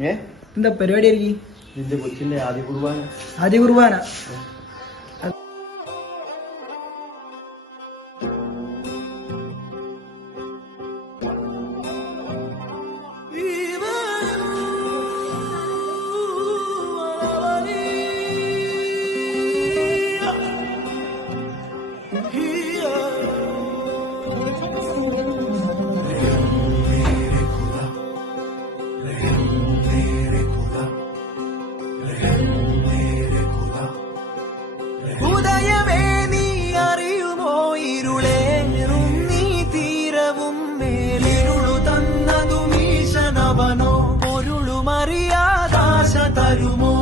എന്താ പരിപാടി ആയിരിക്കും? നിന്റെ കൊച്ചിന്റെ ആദ്യ കുർബാന. ആദ്യ കുർബാന? ഉദയമേ നീ അറിയുമോ? ഇരുളേറും നീ തീരവും മേലിരുളു തന്നതും ഈശനവനോ? പൊരുളുമറിയാദാശ തരുമോ?